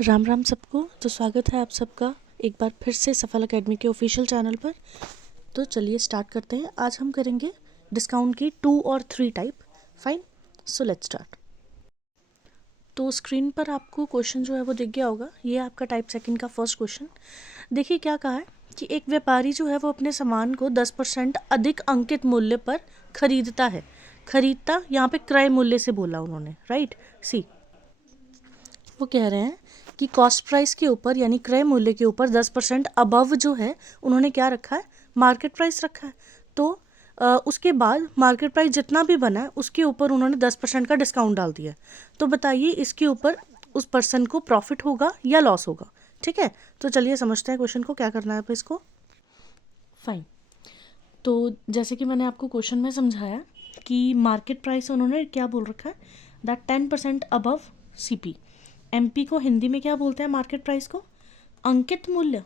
राम राम सबको। तो स्वागत है आप सबका एक बार फिर से सफल एकेडमी के ऑफिशियल चैनल पर। तो चलिए स्टार्ट करते हैं। आज हम करेंगे डिस्काउंट की 2 और 3 type. Fine, so let's start. तो स्क्रीन पर आपको क्वेश्चन जो है वो दिख गया होगा। ये आपका टाइप सेकंड का फर्स्ट क्वेश्चन। देखिए क्या कहा है कि एक व्यापारी जो है वो अपने सामान को 10% अधिक अंकित मूल्य पर खरीदता है। खरीदता यहाँ पे क्रय मूल्य से बोला उन्होंने, राइट। सी वो कह रहे हैं कि कॉस्ट प्राइस के ऊपर यानी क्रय मूल्य के ऊपर 10% अबव जो है उन्होंने क्या रखा है, मार्केट प्राइस रखा है। तो उसके बाद मार्केट प्राइस जितना भी बना है उसके ऊपर उन्होंने 10% का डिस्काउंट डाल दिया है। तो बताइए इसके ऊपर उस पर्सन को प्रॉफिट होगा या लॉस होगा। ठीक है, तो चलिए समझते हैं क्वेश्चन को, क्या करना है अब इसको। फाइन, तो जैसे कि मैंने आपको क्वेश्चन में समझाया कि मार्केट प्राइस उन्होंने क्या बोल रखा है, दैट 10% अबव सीपी। एमपी को हिंदी में क्या बोलते हैं, मार्केट प्राइस को अंकित मूल्य,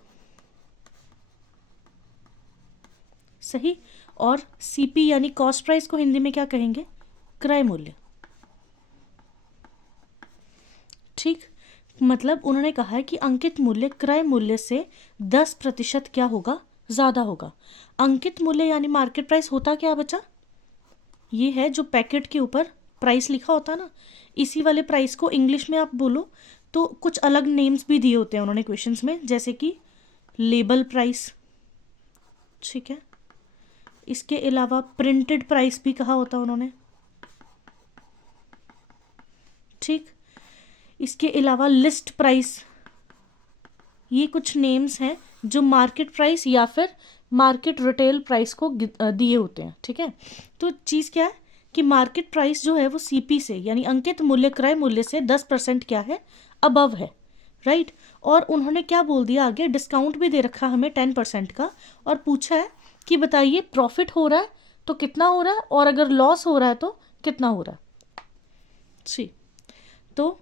सही। और सीपी यानी कॉस्ट प्राइस को हिंदी में क्या कहेंगे, क्रय मूल्य। ठीक, मतलब उन्होंने कहा है कि अंकित मूल्य क्रय मूल्य से 10% क्या होगा, ज़्यादा होगा। अंकित मूल्य यानी मार्केट प्राइस होता क्या बचा, ये है जो पैकेट के ऊपर प्राइस लिखा होता ना, इसी वाले प्राइस को इंग्लिश में आप बोलो तो कुछ अलग नेम्स भी दिए होते हैं उन्होंने क्वेश्चंस में, जैसे कि लेबल प्राइस, ठीक है। इसके अलावा प्रिंटेड प्राइस भी कहा होता उन्होंने, ठीक। इसके अलावा लिस्ट प्राइस, ये कुछ नेम्स हैं जो मार्केट प्राइस या फिर मार्केट रिटेल प्राइस को दिए होते हैं, ठीक है। तो चीज़ क्या है कि मार्केट प्राइस जो है वो सीपी से यानी अंकित मूल्य क्रय मूल्य से 10% क्या है, अबव है, राइट। और उन्होंने क्या बोल दिया आगे, डिस्काउंट भी दे रखा हमें 10% का, और पूछा है कि बताइए प्रॉफिट हो रहा है तो कितना हो रहा है और अगर लॉस हो रहा है तो कितना हो रहा है। जी, तो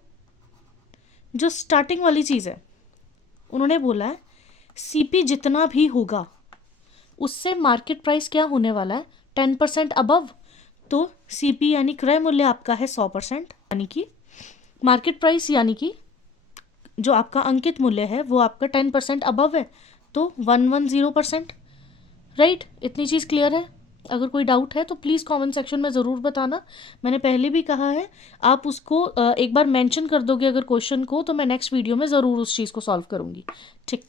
जो स्टार्टिंग वाली चीज़ है उन्होंने बोला है सीपी जितना भी होगा उससे मार्केट प्राइस क्या होने वाला है, 10% अबव। तो सीपी यानी क्रय मूल्य आपका है 100%, यानी कि मार्केट प्राइस यानी कि जो आपका अंकित मूल्य है वो आपका 10% अबव है, तो 110%, राइट। इतनी चीज़ क्लियर है। अगर कोई डाउट है तो प्लीज़ कमेंट सेक्शन में ज़रूर बताना। मैंने पहले भी कहा है आप उसको एक बार मेंशन कर दोगे अगर क्वेश्चन को, तो मैं नेक्स्ट वीडियो में ज़रूर उस चीज़ को सॉल्व करूँगी। ठीक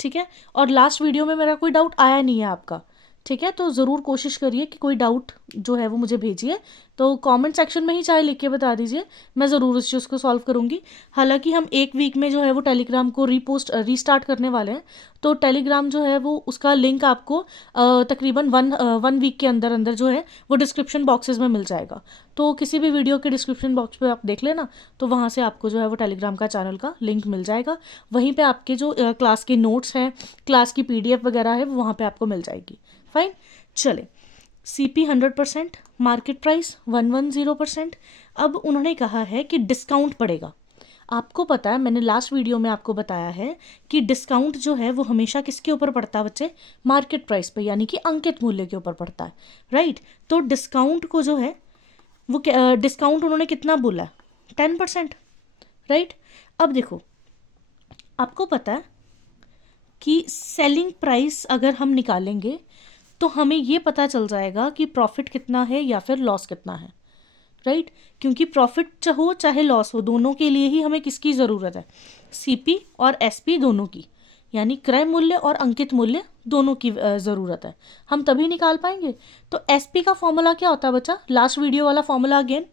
ठीक है। और लास्ट वीडियो में मेरा कोई डाउट आया नहीं है आपका, ठीक है। तो ज़रूर कोशिश करिए कि कोई डाउट जो है वो मुझे भेजिए, तो कमेंट सेक्शन में ही चाहे लिख के बता दीजिए, मैं ज़रूर उस चीज़ को सॉल्व करूँगी। हालांकि हम एक वीक में जो है वो टेलीग्राम को रीस्टार्ट करने वाले हैं, तो टेलीग्राम जो है वो उसका लिंक आपको तकरीबन वन वीक के अंदर अंदर जो है वो डिस्क्रिप्शन बॉक्सेस में मिल जाएगा। तो किसी भी वीडियो के डिस्क्रिप्शन बॉक्स पे आप देख लेना, तो वहाँ से आपको जो है वो टेलीग्राम का चैनल का लिंक मिल जाएगा। वहीं पे आपके जो क्लास के नोट्स हैं, क्लास की PDF वगैरह है, वो वहाँ पे आपको मिल जाएगी। फाइन, चले। CP 100%, market price 110%। अब उन्होंने कहा है कि डिस्काउंट पड़ेगा। आपको पता है मैंने लास्ट वीडियो में आपको बताया है कि डिस्काउंट जो है वो हमेशा किसके ऊपर पड़ता है बच्चे, मार्केट प्राइस पे यानी कि अंकित मूल्य के ऊपर पड़ता है, राइट। तो डिस्काउंट को जो है वो डिस्काउंट उन्होंने कितना बोला है, 10%, राइट। अब देखो आपको पता है कि सेलिंग प्राइस अगर हम निकालेंगे तो हमें ये पता चल जाएगा कि प्रॉफिट कितना है या फिर लॉस कितना है, राइट। क्योंकि प्रॉफिट हो चाहे लॉस हो, दोनों के लिए ही हमें किसकी ज़रूरत है, सीपी और एसपी दोनों की, यानी क्रय मूल्य और अंकित मूल्य दोनों की ज़रूरत है, हम तभी निकाल पाएंगे। तो एसपी का फॉर्मूला क्या होता है बच्चा, लास्ट वीडियो वाला formula again,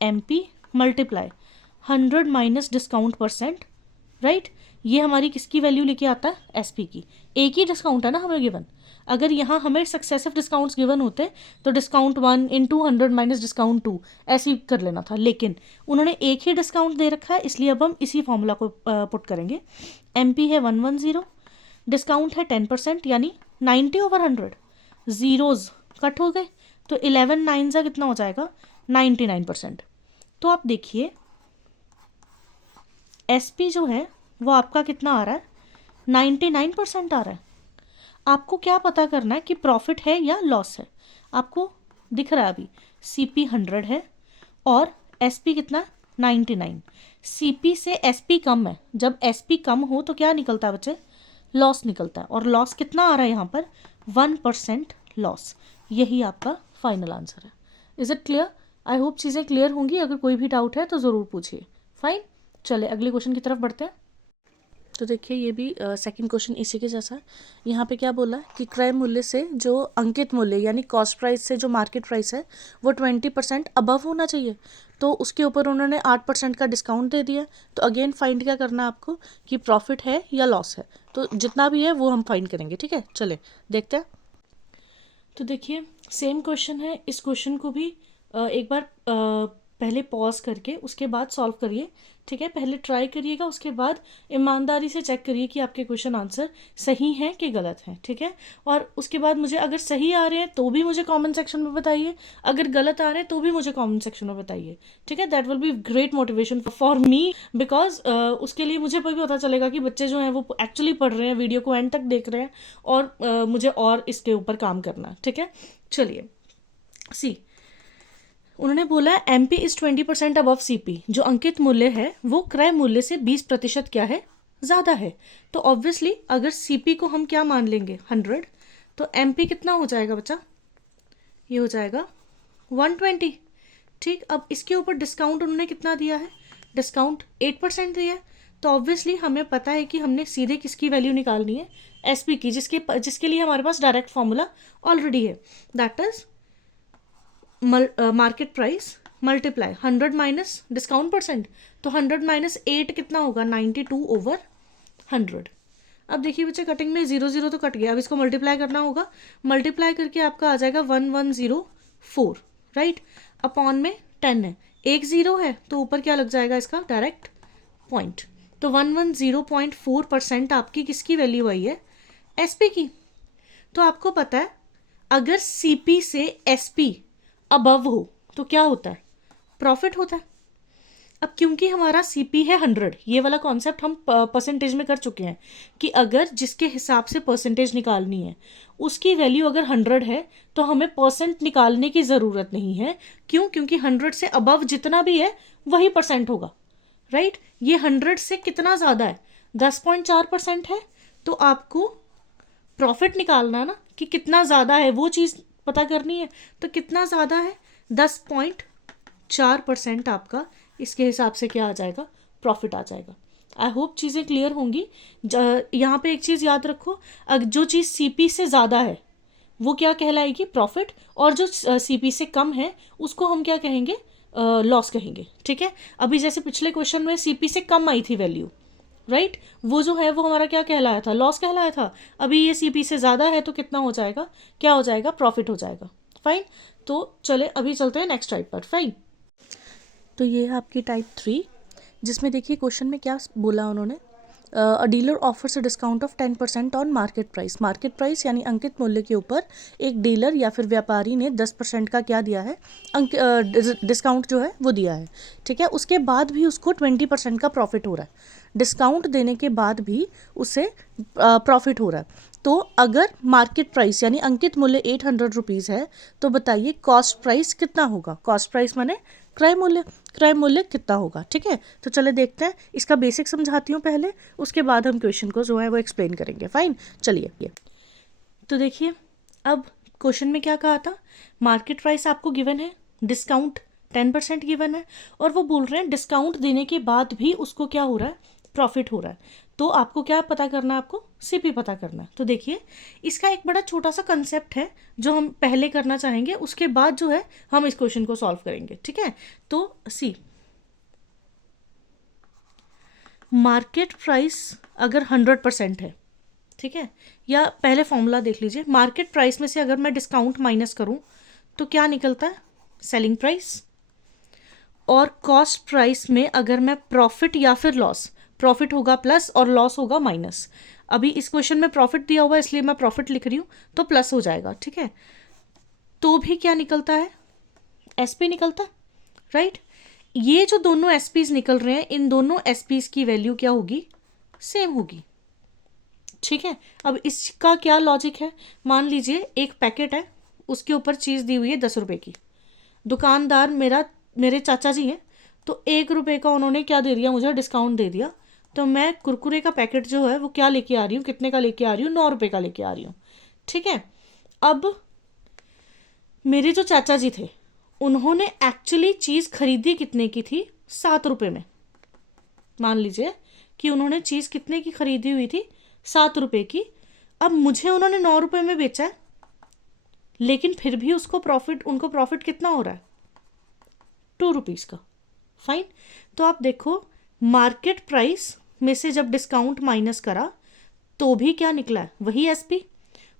MP multiply 100 minus discount percent, right. ये हमारी किसकी वैल्यू लेके आता है, एसपी की। एक ही डिस्काउंट है ना हमें गिवन, अगर यहाँ हमें सक्सेसिव डिस्काउंट्स गिवन होते तो डिस्काउंट 1 इन 200 माइनस डिस्काउंट 2 ऐसे ही कर लेना था, लेकिन उन्होंने एक ही डिस्काउंट दे रखा है, इसलिए अब हम इसी फॉर्मूला को पुट करेंगे। एमपी है 110, डिस्काउंट है 10% यानी 90/100, जीरोज कट हो गए, तो 11 9 सा कितना हो जाएगा, 99%। तो आप देखिए एसपी जो है वो आपका कितना आ रहा है, 99% आ रहा है। आपको क्या पता करना है कि प्रॉफिट है या लॉस है, आपको दिख रहा है अभी सीपी 100 है और एसपी कितना, 99। सीपी से एसपी कम है, जब एसपी कम हो तो क्या निकलता है बच्चे, लॉस निकलता है, और लॉस कितना आ रहा है यहाँ पर, 1% लॉस। यही आपका फाइनल आंसर है। Is it clear? I hope चीज़ें क्लियर होंगी, अगर कोई भी डाउट है तो ज़रूर पूछिए। फाइन, चले अगले क्वेश्चन की तरफ बढ़ते हैं। तो देखिए ये भी सेकंड क्वेश्चन इसी के जैसा है। यहाँ पे क्या बोला है कि क्रय मूल्य से जो अंकित मूल्य यानी कॉस्ट प्राइस से जो मार्केट प्राइस है वो 20% अबव होना चाहिए। तो उसके ऊपर उन्होंने 8% का डिस्काउंट दे दिया। तो अगेन फाइंड क्या करना है आपको कि प्रॉफिट है या लॉस है, तो जितना भी है वो हम फाइंड करेंगे। ठीक है, चले देखते हैं। तो देखिए सेम क्वेश्चन है, इस क्वेश्चन को भी एक बार पहले पॉज करके उसके बाद सॉल्व करिए। ठीक है, पहले ट्राई करिएगा, उसके बाद ईमानदारी से चेक करिए कि आपके क्वेश्चन आंसर सही हैं कि गलत हैं। ठीक है, और उसके बाद मुझे अगर सही आ रहे हैं तो भी मुझे कमेंट सेक्शन में बताइए, अगर गलत आ रहे हैं तो भी मुझे कमेंट सेक्शन में बताइए। ठीक है, that will be great motivation for me, because उसके लिए मुझे भी पता चलेगा कि बच्चे जो हैं वो एक्चुअली पढ़ रहे हैं, वीडियो को एंड तक देख रहे हैं, और मुझे और इसके ऊपर काम करना है। ठीक है, चलिए सी उन्होंने बोला एमपी इज 20% अबव सीपी, जो अंकित मूल्य है वो क्रय मूल्य से 20% क्या है, ज़्यादा है। तो ऑब्वियसली अगर सीपी को हम क्या मान लेंगे 100, तो एमपी कितना हो जाएगा बच्चा, ये हो जाएगा 120। ठीक, अब इसके ऊपर डिस्काउंट उन्होंने कितना दिया है, डिस्काउंट 8% दिया है। तो ऑब्वियसली हमें पता है कि हमने सीधे किसकी वैल्यू निकालनी है, एसपी की, जिसके लिए हमारे पास डायरेक्ट फॉर्मूला ऑलरेडी है, that is market price multiply 100 minus discount percent. तो 100 माइनस 8 कितना होगा, 92/100। अब देखिए बच्चे कटिंग में 0 तो कट गया, अब इसको मल्टीप्लाई करना होगा, मल्टीप्लाई करके आपका आ जाएगा 1104, राइट, अपॉन में 10 है, एक 0 है तो ऊपर क्या लग जाएगा इसका डायरेक्ट पॉइंट। तो 110.4% आपकी किसकी वैल्यू आई है, एसपी की। तो आपको पता है अगर सीपी से एसपी अबव हो तो क्या होता है, प्रॉफिट होता है। अब क्योंकि हमारा सीपी है 100, ये वाला कॉन्सेप्ट हम परसेंटेज में कर चुके हैं कि अगर जिसके हिसाब से परसेंटेज निकालनी है उसकी वैल्यू अगर 100 है तो हमें परसेंट निकालने की ज़रूरत नहीं है। क्यों, क्योंकि 100 से अबव जितना भी है वही परसेंट होगा, राइट। ये 100 से कितना ज़्यादा है, 10.4% है। तो आपको प्रॉफिट निकालना ना कि कितना ज़्यादा है, वो चीज़ पता करनी है। तो कितना ज़्यादा है, 10.4% आपका इसके हिसाब से क्या आ जाएगा, प्रॉफिट आ जाएगा। आई होप चीज़ें क्लियर होंगी। यहाँ पे एक चीज़ याद रखो, जो चीज़ सीपी से ज़्यादा है वो क्या कहलाएगी, प्रॉफिट, और जो सीपी से कम है उसको हम क्या कहेंगे, लॉस कहेंगे। ठीक है, अभी जैसे पिछले क्वेश्चन में सीपी से कम आई थी वैल्यू, राइट, वो जो है वो हमारा क्या कहलाया था, लॉस कहलाया था। अभी ये सीपी से ज़्यादा है तो कितना हो जाएगा, क्या हो जाएगा, प्रॉफिट हो जाएगा। फाइन, तो चले अभी चलते हैं नेक्स्ट टाइप पर। फाइन, तो ये है आपकी टाइप 3, जिसमें देखिए क्वेश्चन में क्या बोला उन्होंने, अ dealer offers a discount of 10% on market price. Market price यानी अंकित मूल्य के ऊपर एक डीलर या फिर व्यापारी ने 10% का क्या दिया है, डिस्काउंट जो है वो दिया है। ठीक है, उसके बाद भी उसको 20% का प्रॉफिट हो रहा है, डिस्काउंट देने के बाद भी उसे प्रॉफिट हो रहा है। तो अगर मार्केट प्राइस यानी अंकित मूल्य 800 रुपीज़ है तो बताइए कॉस्ट प्राइस कितना होगा, कॉस्ट प्राइस माने क्रय मूल्य, क्रय मूल्य कितना होगा। ठीक है, तो चले देखते हैं, इसका बेसिक समझाती हूँ पहले, उसके बाद हम क्वेश्चन को जो है वो एक्सप्लेन करेंगे। फाइन, चलिए तो देखिए अब क्वेश्चन में क्या कहा था, मार्केट प्राइस आपको गिवन है, डिस्काउंट 10% गिवन है, और वो बोल रहे हैं डिस्काउंट देने के बाद भी उसको क्या हो रहा है, प्रॉफिट हो रहा है। तो आपको क्या पता करना है, आपको सीपी पता करना है। तो देखिए इसका एक बड़ा छोटा सा कंसेप्ट है जो हम पहले करना चाहेंगे, उसके बाद जो है हम इस क्वेश्चन को सॉल्व करेंगे। ठीक है, तो सी मार्केट प्राइस अगर 100% है, ठीक है, या पहले फॉर्मूला देख लीजिए, मार्केट प्राइस में से अगर मैं डिस्काउंट माइनस करूं तो क्या निकलता है, सेलिंग प्राइस, और कॉस्ट प्राइस में अगर मैं प्रॉफिट या फिर लॉस, प्रॉफिट होगा प्लस और लॉस होगा माइनस। अभी इस क्वेश्चन में प्रॉफिट दिया हुआ है इसलिए मैं प्रॉफिट लिख रही हूँ, तो प्लस हो जाएगा। ठीक है, तो भी क्या निकलता है, एसपी निकलता है, राइट। ये जो दोनों एसपीज निकल रहे हैं, इन दोनों एसपीज की वैल्यू क्या होगी, सेम होगी। ठीक है, अब इसका क्या लॉजिक है, मान लीजिए एक पैकेट है, उसके ऊपर चीज़ दी हुई है 10 रुपए की, दुकानदार मेरे चाचा जी हैं, तो 1 रुपये का उन्होंने क्या दे दिया मुझे, डिस्काउंट दे दिया। तो मैं कुरकुरे का पैकेट जो है वो क्या लेके आ रही हूँ, कितने का लेके आ रही हूँ, 9 रुपये का लेके आ रही हूँ। ठीक है, अब मेरे जो चाचा जी थे उन्होंने एक्चुअली चीज़ खरीदी कितने की थी, 7 रुपये में। मान लीजिए कि उन्होंने चीज़ कितने की खरीदी हुई थी, 7 रुपये की। अब मुझे उन्होंने 9 रुपये में बेचा है, लेकिन फिर भी उनको प्रॉफिट कितना हो रहा है, 2 रुपीज़ का। फाइन। तो आप देखो मार्केट प्राइस में से जब डिस्काउंट माइनस करा तो भी क्या निकला है, वही एसपी।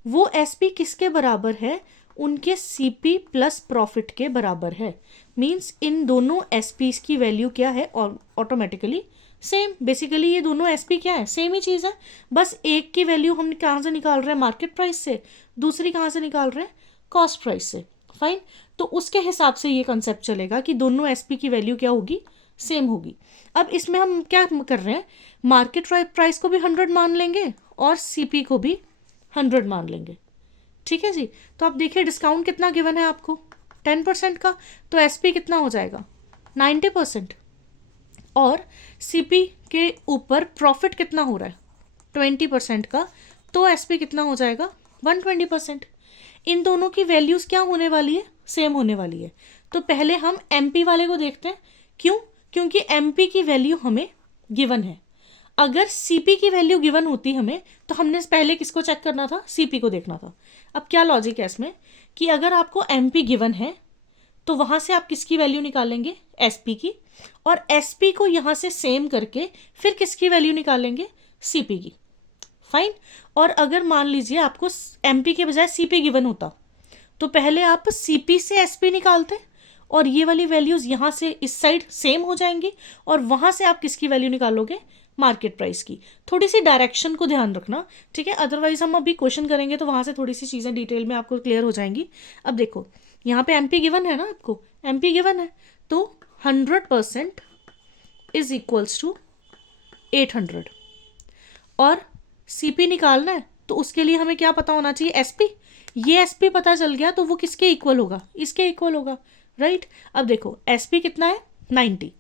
वो एसपी किसके बराबर है, उनके सीपी प्लस प्रॉफिट के बराबर है। मींस इन दोनों एसपीज की वैल्यू क्या है, और ऑटोमेटिकली सेम। बेसिकली ये दोनों एसपी क्या है, सेम ही चीज़ है। बस एक की वैल्यू हम कहाँ से निकाल रहे हैं, मार्केट प्राइस से, दूसरी कहाँ से निकाल रहे हैं, कॉस्ट प्राइस से। फाइन। तो उसके हिसाब से ये कंसेप्ट चलेगा कि दोनों एसपी की वैल्यू क्या होगी, सेम होगी। अब इसमें हम क्या कर रहे हैं, मार्केट प्राइस को भी 100 मान लेंगे और सीपी को भी 100 मान लेंगे। ठीक है जी। तो आप देखिए डिस्काउंट कितना गिवन है आपको, 10% का। तो एसपी कितना हो जाएगा, 90%। और सीपी के ऊपर प्रॉफिट कितना हो रहा है, 20% का। तो एसपी कितना हो जाएगा, 120%। इन दोनों की वैल्यूज क्या होने वाली है, सेम होने वाली है। तो पहले हम एमपी वाले को देखते हैं। क्यों, क्योंकि एमपी की वैल्यू हमें गिवन है। अगर सीपी की वैल्यू गिवन होती हमें तो हमने पहले किसको चेक करना था, सीपी को देखना था। अब क्या लॉजिक है इसमें कि अगर आपको एमपी गिवन है तो वहां से आप किसकी वैल्यू निकालेंगे, एसपी की, और एसपी को यहां से सेम करके फिर किसकी वैल्यू निकालेंगे, सीपी की। फाइन। और अगर मान लीजिए आपको एमपी के बजाय सीपी गिवन होता तो पहले आप सीपी से एसपी निकालते और ये वाली वैल्यूज यहां से इस साइड सेम हो जाएंगी, और वहां से आप किसकी वैल्यू निकालोगे, मार्केट प्राइस की। थोड़ी सी डायरेक्शन को ध्यान रखना, ठीक है। अदरवाइज हम अभी क्वेश्चन करेंगे तो वहां से थोड़ी सी चीज़ें डिटेल में आपको क्लियर हो जाएंगी। अब देखो यहाँ पे एमपी गिवन है ना, आपको एमपी गिवन है, तो 100% इज इक्वल्स टू 800। और सीपी निकालना है तो उसके लिए हमें क्या पता होना चाहिए, एसपी। ये एसपी पता चल गया तो वो किसके इक्वल होगा, इसके इक्वल होगा, राइट। अब देखो एसपी कितना है, 90।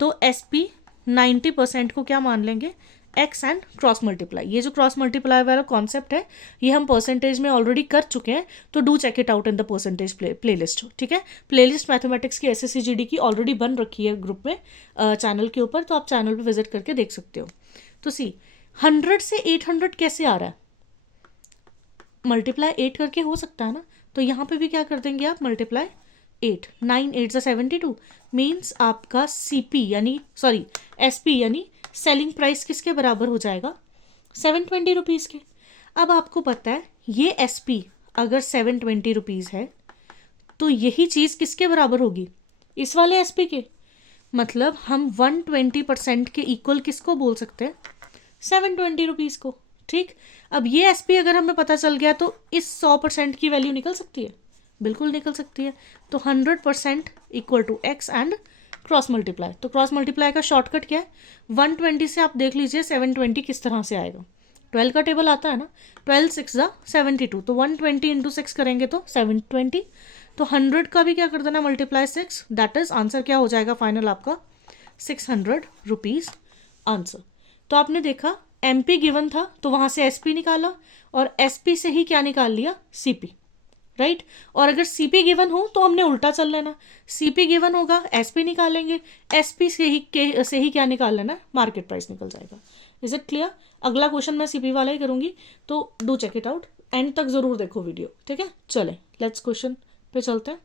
तो एसपी 90% को क्या मान लेंगे, एक्स एंड क्रॉस मल्टीप्लाई। ये जो क्रॉस मल्टीप्लाई वाला कॉन्सेप्ट है ये हम परसेंटेज में ऑलरेडी कर चुके हैं, तो do check it out in the percentage playlist. ठीक है, प्लेलिस्ट मैथमेटिक्स की SSCGD की ऑलरेडी बन रखी है ग्रुप में, चैनल के ऊपर, तो आप चैनल पे विजिट करके देख सकते हो। तो सी 100 से 800 कैसे आ रहा है, मल्टीप्लाई 8 करके हो सकता है ना। तो यहाँ पे भी क्या कर देंगे आप, मल्टीप्लाई 8, 9 8 ज़ा 72। मीन्स आपका सीपी यानी सॉरी एसपी यानी सेलिंग प्राइस किसके बराबर हो जाएगा, 720 रुपीज़ के। अब आपको पता है ये एसपी अगर 720 रुपीज़ है तो यही चीज़ किसके बराबर होगी, इस वाले एसपी के। मतलब हम 120% के इक्वल किसको बोल सकते हैं, 720 रुपीज़ को। ठीक। अब ये एसपी अगर हमें पता चल गया तो इस 100% की वैल्यू निकल सकती है, बिल्कुल निकल सकती है। तो 100% equal to X and cross multiply. तो क्रॉस मल्टीप्लाई का शॉर्टकट क्या है, 120 से आप देख लीजिए 720 किस तरह से आएगा। 12 का टेबल आता है ना, 12 6 ज़ा 72। तो 120 इंटू 6 करेंगे तो 720। तो 100 का भी क्या कर देना, मल्टीप्लाई 6। दैट इज आंसर क्या हो जाएगा फाइनल आपका, 600 रुपीज़ आंसर। तो आपने देखा एमपी गिवन था तो वहां से एसपी निकाला, और एसपी से ही क्या निकाल लिया, सीपी, राइट। और अगर सीपी गिवन हो तो हमने उल्टा चल लेना, सीपी गिवन होगा एसपी निकालेंगे, एसपी से ही क्या निकाल लेना, मार्केट प्राइस निकल जाएगा। Is it clear. अगला क्वेश्चन मैं सीपी वाला ही करूंगी, तो do check it out, end तक जरूर देखो वीडियो, ठीक है। चले लेट्स क्वेश्चन पे चलते हैं।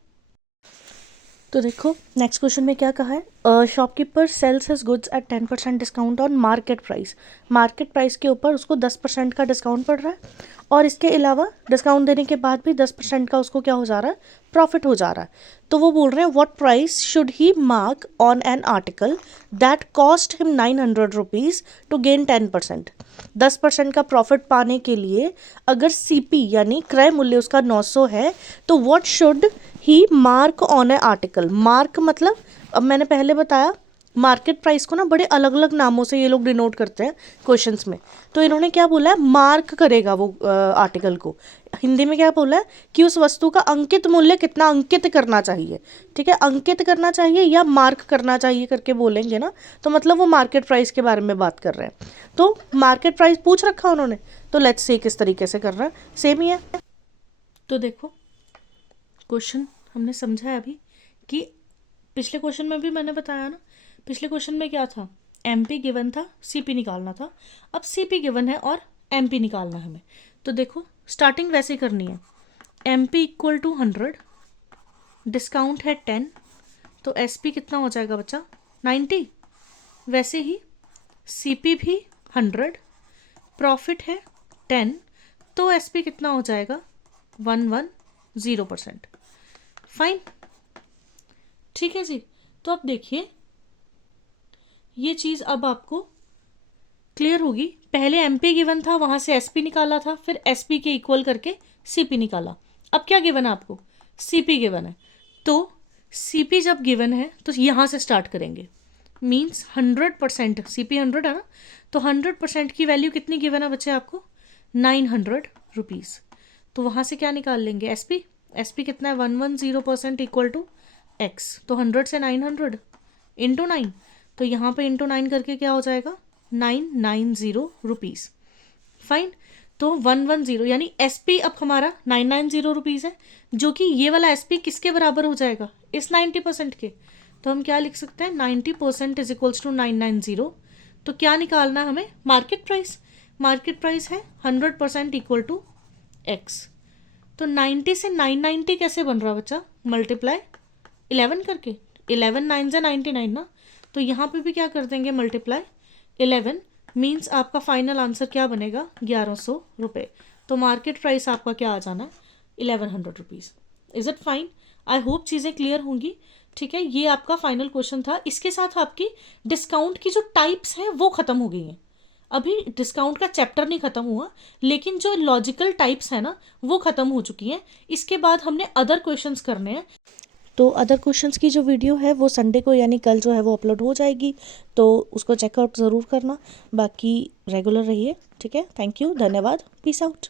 तो देखो नेक्स्ट क्वेश्चन में क्या कहा है, shopkeeper sales his goods at 10% discount on market price. Market price के ऊपर उसको 10% का डिस्काउंट पड़ रहा है, और इसके अलावा डिस्काउंट देने के बाद भी 10% का उसको क्या हो जा रहा है, प्रॉफिट हो जा रहा है। तो वो बोल रहे हैं what price should he mark on an article that cost him 900 rupees to gain 10%। 10% का प्रॉफिट पाने के लिए अगर सीपी यानी क्रय मूल्य उसका 900 है तो what should he mark on A article. Mark मतलब अब मैंने पहले बताया मार्केट प्राइस को ना बड़े अलग अलग नामों से ये लोग डिनोट करते हैं क्वेश्चंस में। तो इन्होंने क्या बोला है, मार्क करेगा वो आर्टिकल को। हिंदी में क्या बोला है कि उस वस्तु का अंकित मूल्य कितना अंकित करना चाहिए। ठीक है, अंकित करना चाहिए या मार्क करना चाहिए करके बोलेंगे ना, तो मतलब वो मार्केट प्राइस के बारे में बात कर रहे हैं। तो मार्केट प्राइस पूछ रखा उन्होंने, तो लेट्स से किस तरीके से कर रहा है, सेम ही है। तो देखो क्वेश्चन हमने समझा है अभी कि पिछले क्वेश्चन में भी मैंने बताया ना, पिछले क्वेश्चन में क्या था, एमपी गिवन था, सीपी निकालना था। अब सीपी गिवन है और एमपी निकालना है हमें। तो देखो स्टार्टिंग वैसे करनी है, एमपी इक्वल टू 100, डिस्काउंट है 10, तो एसपी कितना हो जाएगा बच्चा 90। वैसे ही सीपी भी 100, प्रॉफिट है 10, तो एसपी कितना हो जाएगा 110%। फाइन, ठीक है जी। तो अब देखिए ये चीज़ अब आपको क्लियर होगी। पहले एमपी गिवन था, वहाँ से एसपी निकाला था, फिर एसपी के इक्वल करके सीपी निकाला। अब क्या गिवन है आपको, सीपी गिवन है। तो सीपी जब गिवन है तो यहाँ से स्टार्ट करेंगे, मीन्स 100%, सीपी 100 है ना, तो 100% की वैल्यू कितनी गिवन है बच्चे आपको 900 रुपीज़। तो वहाँ से क्या निकाल लेंगे, एसपी, एसपी कितना है 110% इक्वल टू एक्स। तो 100 से 900 इंटू 9, तो यहाँ पे इंटू 9 करके क्या हो जाएगा 990 रुपीज़। फाइन, तो 110 यानी एसपी अब हमारा 990 रुपीज़ है, जो कि ये वाला एसपी किसके बराबर हो जाएगा, इस 90% के। तो हम क्या लिख सकते हैं 90% इज इक्वल्स टू 990। तो क्या निकालना है हमें, मार्केट प्राइस। मार्केट प्राइस है 100% इक्वल टू एक्स। तो 90 से 990 कैसे बन रहा बच्चा, मल्टीप्लाई 11 करके, 11 9 से 99 ना, तो यहाँ पे भी क्या कर देंगे मल्टीप्लाई 11, मीन्स आपका फाइनल आंसर क्या बनेगा 1100 रुपये। तो मार्केट प्राइस आपका क्या आ जाना है 1100 rupees. Is it fine, I hope चीज़ें क्लियर होंगी। ठीक है, ये आपका फाइनल क्वेश्चन था। इसके साथ आपकी डिस्काउंट की जो टाइप्स हैं वो ख़त्म हो गई हैं। अभी डिस्काउंट का चैप्टर नहीं ख़त्म हुआ, लेकिन जो लॉजिकल टाइप्स है ना वो ख़त्म हो चुकी हैं। इसके बाद हमने अदर क्वेश्चंस करने हैं। तो अदर क्वेश्चंस की जो वीडियो है वो संडे को यानी कल जो है वो अपलोड हो जाएगी, तो उसको चेकआउट ज़रूर करना। बाकी रेगुलर रहिए, ठीक है। थैंक यू, धन्यवाद, पीस आउट।